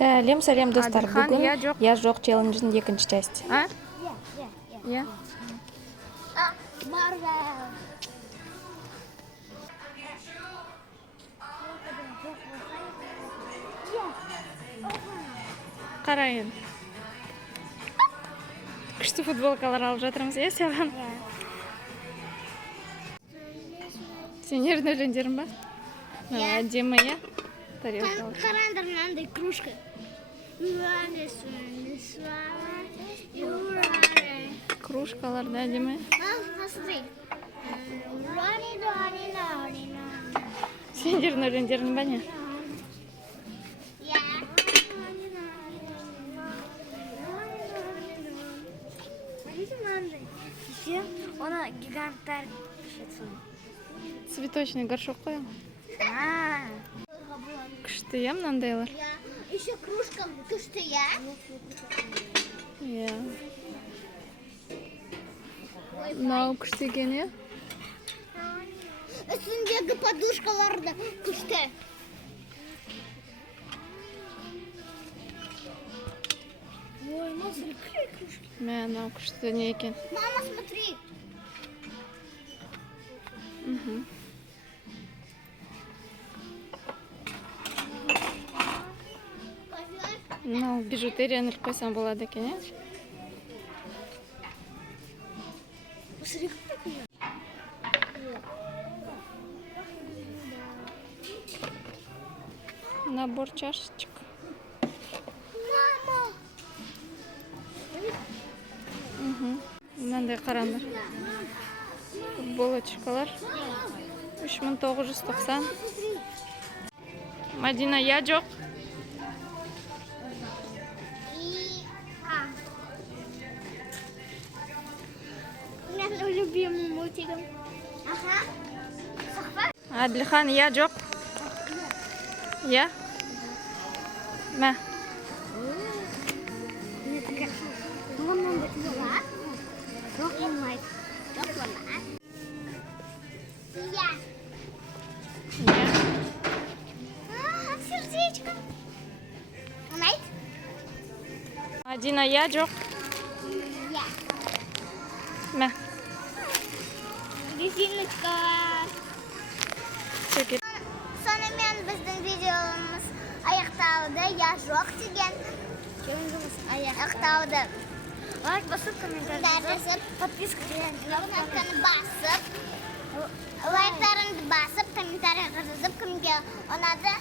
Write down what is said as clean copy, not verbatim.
Сәлем достар. Адилхан, Бүгін я жоқ. я жоқ челлендждің екінші части. Иә. Қарайын. Күшті футболкалар алып жатырмыз, е саған? Сендердің өлеңдерің ба? Әдемі, е? Тарелкалар. Қараңдар мынандай кружка. Кружкалар да әдемі. Посмотри. Сендердің өлеңдерің ба не? Она гиганттар Цветочный горшок қойым. Күшті, е, мынандайлар. Еще кружка күшті, я? Иә. Мынау күшті екен, е? Үстіндегі подушкалар да күшті. Ой, смотри, какие кружки. Мынау күшті не екен? Мама, смотри. Мынау бижутерияны іліп қойсам болады екен, е? Посмотри, какие. Набор чашечек. Мама. Мынандай қараңдар. Футболочкалар. 3990. Мадина, я жоқ. Менің любимым мультигім. Ага. Адилхан, я жоқ. Я? Мә. Мамам болады. Жоқ болмайды. Жоқ болады. Я. Я. Сердечко. Ұнайды? Мадина, я жоқ. Я. Мә. Резиночкалар. Чекет. Сонымен біздің видеомыз аяқталды. Я жоқ деген челленджіміз аяқталды. Лайк басып, комментарий жазып, подписка деген кнопканы басып, лайктарыңды басып, комментарий жазып, кімге ұнады